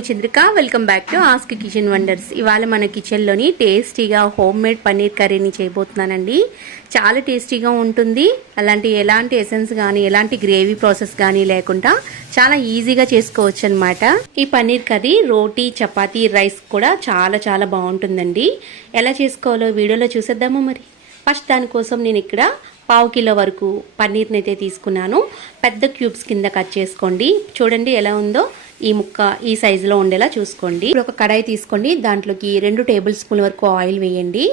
Me Chandrika. Welcome back to ask kitchen wonders ఇవాళ మన కిచెన్లోని టేస్టీగా హోమ్ మేడ్ పన్నీర్ కర్రీని చేయబోతున్నానండి. చాలా టేస్టీగా ఉంటుంది. అలాంటి ఎలాంటి ఎసెన్స్ కానీ ఎలాంటి గ్రేవీ ప్రాసెస్ కానీ లేకుండా చాలా ఈజీగా చేసుకోవచ్చు అనమాట ఈ పన్నీర్ కర్రీ రోటీ చపాతీ రైస్ కూడా చాలా చాలా బాగుంటుందండి. ఎలా చేసుకోవాలో వీడియోలో చూసేద్దామా మరి? ఫస్ట్ దానికోసం నేను ఇక్కడ పావు కిలో వరకు పన్నీర్ని అయితే తీసుకున్నాను. పెద్ద క్యూబ్స్ కింద కట్ చేసుకోండి. చూడండి ఎలా ఉందో. ఈ ముక్క ఈ సైజులో ఉండేలా చూసుకోండి. ఇప్పుడు ఒక కడాయి తీసుకోండి. దాంట్లోకి రెండు టేబుల్ స్పూన్ వరకు ఆయిల్ వేయండి.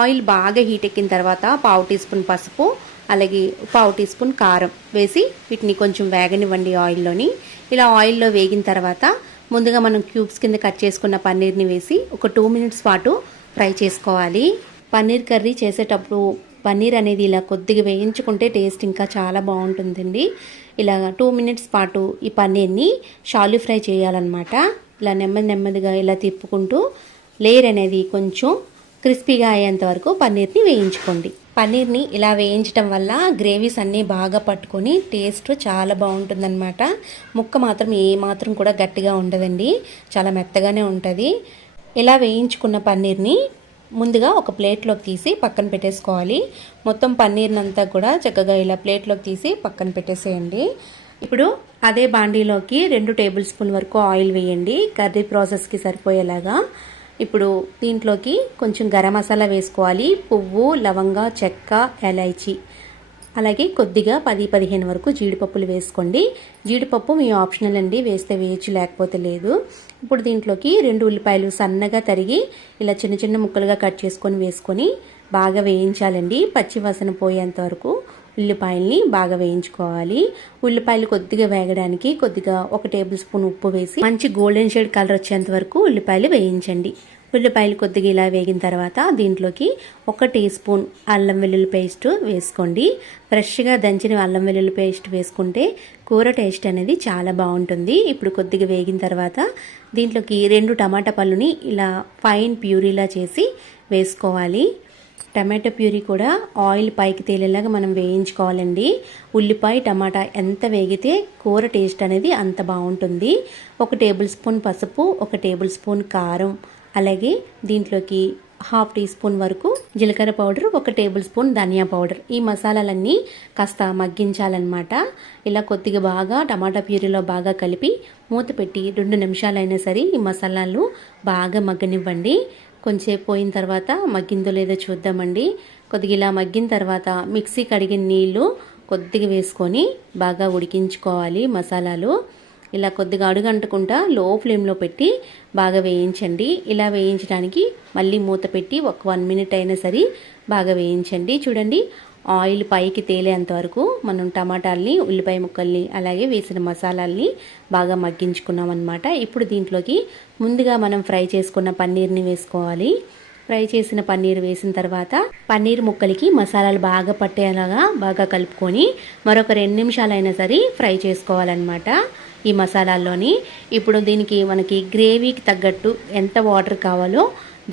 ఆయిల్ బాగా హీట్ ఎక్కిన తర్వాత పావు టీ స్పూన్ పసుపు అలాగే పావు టీ స్పూన్ కారం వేసి వీటిని కొంచెం వేగనివ్వండి ఆయిల్లోని. ఇలా ఆయిల్లో వేగిన తర్వాత ముందుగా మనం క్యూబ్స్ కింద కట్ చేసుకున్న పన్నీర్ని వేసి ఒక టూ మినిట్స్ పాటు ఫ్రై చేసుకోవాలి. పన్నీర్ కర్రీ చేసేటప్పుడు పన్నీర్ అనేది ఇలా కొద్దిగా వేయించుకుంటే టేస్ట్ ఇంకా చాలా బాగుంటుందండి. ఇలా టూ మినిట్స్ పాటు ఈ పన్నీర్ని షాలు ఫ్రై చేయాలన్నమాట. ఇలా నెమ్మది నెమ్మదిగా ఇలా తిప్పుకుంటూ లేయర్ అనేది కొంచెం క్రిస్పీగా అయ్యేంత వరకు పన్నీర్ని వేయించుకోండి. పన్నీర్ని ఇలా వేయించడం వల్ల గ్రేవీస్ అన్నీ బాగా పట్టుకొని టేస్ట్ చాలా బాగుంటుందన్నమాట. ముక్క మాత్రం ఏ మాత్రం కూడా గట్టిగా ఉండదండి. చాలా మెత్తగానే ఉంటుంది. ఇలా వేయించుకున్న పన్నీర్ని ముందుగా ఒక ప్లేట్లోకి తీసి పక్కన పెట్టేసుకోవాలి. మొత్తం పన్నీర్నంతా కూడా చక్కగా ఇలా ప్లేట్లోకి తీసి పక్కన పెట్టేసేయండి. ఇప్పుడు అదే బాండీలోకి రెండు టేబుల్ స్పూన్ వరకు ఆయిల్ వేయండి. కర్రీ ప్రాసెస్కి సరిపోయేలాగా. ఇప్పుడు దీంట్లోకి కొంచెం గరం మసాలా వేసుకోవాలి. పువ్వు లవంగ చెక్క ఎలైచి. అలాగే కొద్దిగా పది పదిహేను వరకు జీడిపప్పులు వేసుకోండి. జీడిపప్పు మీ ఆప్షనల్ అండి. వేస్తే వేయచ్చు లేకపోతే లేదు. ఇప్పుడు దీంట్లోకి రెండు ఉల్లిపాయలు సన్నగా తరిగి ఇలా చిన్న చిన్న ముక్కలుగా కట్ చేసుకొని వేసుకొని బాగా వేయించాలండి. పచ్చివాసన పోయేంత వరకు ఉల్లిపాయల్ని బాగా వేయించుకోవాలి. ఉల్లిపాయలు కొద్దిగా వేగడానికి కొద్దిగా ఒక టేబుల్ స్పూన్ ఉప్పు వేసి మంచి గోల్డెన్ షేడ్ కలర్ వచ్చేంత వరకు ఉల్లిపాయలు వేయించండి. ఉల్లిపాయలు కొద్దిగా ఇలా వేగిన తర్వాత దీంట్లోకి ఒక టీ స్పూన్ అల్లం వెల్లుల్లి పేస్ట్ వేసుకోండి. ఫ్రెష్గా దంచిన అల్లం వెల్లుల్లి పేస్ట్ వేసుకుంటే కూర టేస్ట్ అనేది చాలా బాగుంటుంది. ఇప్పుడు కొద్దిగా వేగిన తర్వాత దీంట్లోకి రెండు టమాటా పళ్ళుని ఇలా ఫైన్ ప్యూరీలా చేసి వేసుకోవాలి. టమాటో ప్యూరీ కూడా ఆయిల్ పైకి తేలేలాగా మనం వేయించుకోవాలండి. ఉల్లిపాయ టమాటా ఎంత వేగితే కూర టేస్ట్ అనేది అంత బాగుంటుంది. ఒక టేబుల్ స్పూన్ పసుపు ఒక టేబుల్ స్పూన్ కారం అలాగే దీంట్లోకి హాఫ్ టీ స్పూన్ వరకు జీలకర్ర పౌడర్ ఒక టేబుల్ స్పూన్ ధనియా పౌడర్. ఈ మసాలాలన్నీ కాస్త మగ్గించాలన్నమాట. ఇలా కొద్దిగా బాగా టమాటా ప్యూరీలో బాగా కలిపి మూత పెట్టి రెండు నిమిషాలైనా సరే ఈ మసాలాలు బాగా మగ్గనివ్వండి. కొంచెంసేపు పోయిన తర్వాత మగ్గిందో లేదో చూద్దామండి. కొద్దిగా ఇలా మగ్గిన తర్వాత మిక్సీ కడిగిన నీళ్ళు కొద్దిగా వేసుకొని బాగా ఉడికించుకోవాలి మసాలాలు. ఇలా కొద్దిగా అడుగంటకుండా లో ఫ్లేమ్లో పెట్టి బాగా వేయించండి. ఇలా వేయించడానికి మళ్ళీ మూత పెట్టి ఒక వన్ మినిట్ అయినా సరే బాగా వేయించండి. చూడండి ఆయిల్ పైకి తేలేంత వరకు మనం టమాటాలని ఉల్లిపాయ ముక్కల్ని అలాగే వేసిన మసాలాల్ని బాగా మగ్గించుకున్నాం అనమాట ఇప్పుడు దీంట్లోకి ముందుగా మనం ఫ్రై చేసుకున్న పన్నీర్ని వేసుకోవాలి. ఫ్రై చేసిన పన్నీర్ వేసిన తర్వాత పన్నీర్ ముక్కలకి మసాలాలు బాగా పట్టేలాగా బాగా కలుపుకొని మరొక రెండు నిమిషాలైనా సరే ఫ్రై చేసుకోవాలన్నమాట. ఈ మసాలాల్లోని. ఇప్పుడు దీనికి మనకి గ్రేవీకి తగ్గట్టు ఎంత వాటర్ కావాలో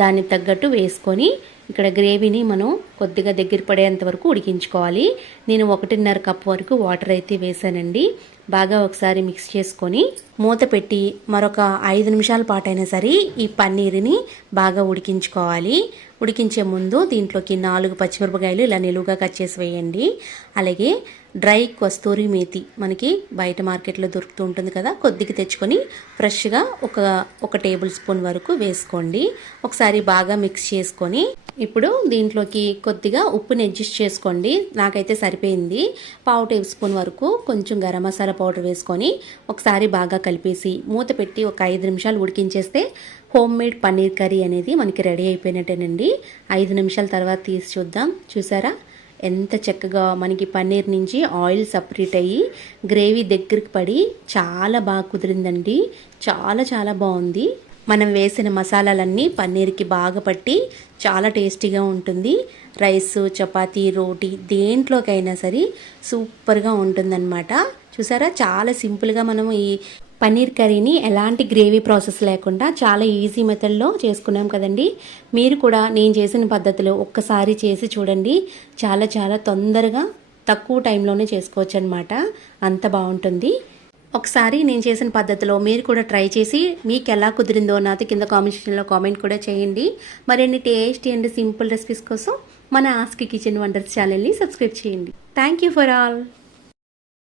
దానికి తగ్గట్టు వేసుకొని ఇక్కడ గ్రేవీని మనం కొద్దిగా దగ్గర పడేంత వరకు ఉడికించుకోవాలి. నేను ఒకటిన్నర కప్ వరకు వాటర్ అయితే వేసానండి. బాగా ఒకసారి మిక్స్ చేసుకొని మూత పెట్టి మరొక ఐదు నిమిషాల పాటైనా సరే ఈ పన్నీర్ని బాగా ఉడికించుకోవాలి. ఉడికించే ముందు దీంట్లోకి నాలుగు పచ్చిమిరపకాయలు ఇలా నిలువుగా కట్ చేసి వేయండి. అలాగే డ్రై కస్తూరి మేతి మనకి బయట మార్కెట్లో దొరుకుతూ ఉంటుంది కదా. కొద్దిగా తెచ్చుకొని ఫ్రెష్గా ఒక ఒక టేబుల్ స్పూన్ వరకు వేసుకోండి. ఒకసారి బాగా మిక్స్ చేసుకొని ఇప్పుడు దీంట్లోకి కొద్దిగా ఉప్పుని అడ్జస్ట్ చేసుకోండి. నాకైతే సరిపోయింది. పావు టేబుల్ స్పూన్ వరకు కొంచెం గరం మసాలా పౌడర్ వేసుకొని ఒకసారి బాగా కలిపేసి మూత పెట్టి ఒక ఐదు నిమిషాలు ఉడికించేస్తే హోమ్ మేడ్ పన్నీర్ కర్రీ అనేది మనకి రెడీ అయిపోయినట్టేనండి. ఐదు నిమిషాల తర్వాత తీసి చూద్దాం. చూసారా? ఎంత చక్కగా మనకి పన్నీర్ నుంచి ఆయిల్ సపరేట్ అయ్యి గ్రేవీ దగ్గరికి పడి చాలా బాగా కుదిరిందండి. చాలా చాలా బాగుంది. మనం వేసిన మసాలాలన్నీ పన్నీర్కి బాగా పట్టి చాలా టేస్టీగా ఉంటుంది. రైస్ చపాతీ రోటీ దేంట్లోకైనా సరే సూపర్గా ఉంటుందన్నమాట. చూసారా? చాలా సింపుల్గా మనం ఈ పన్నీర్ కర్రీని ఎలాంటి గ్రేవీ ప్రాసెస్ లేకుండా చాలా ఈజీ మెథడ్లో చేసుకున్నాం కదండి. మీరు కూడా నేను చేసిన పద్ధతిలో ఒక్కసారి చేసి చూడండి. చాలా చాలా తొందరగా తక్కువ టైంలోనే చేసుకోవచ్చు అనమాట అంత బాగుంటుంది. ఒకసారి నేను చేసిన పద్ధతిలో మీరు కూడా ట్రై చేసి మీకు ఎలా కుదిరిందో నాతో కింద కామెంట్ సెక్షన్లో కామెంట్ కూడా చేయండి. మరిన్ని టేస్టీ అండ్ సింపుల్ రెసిపీస్ కోసం మన ఆస్కి కిచెన్ వండర్స్ ఛానల్ని సబ్స్క్రైబ్ చేయండి. Thank you for all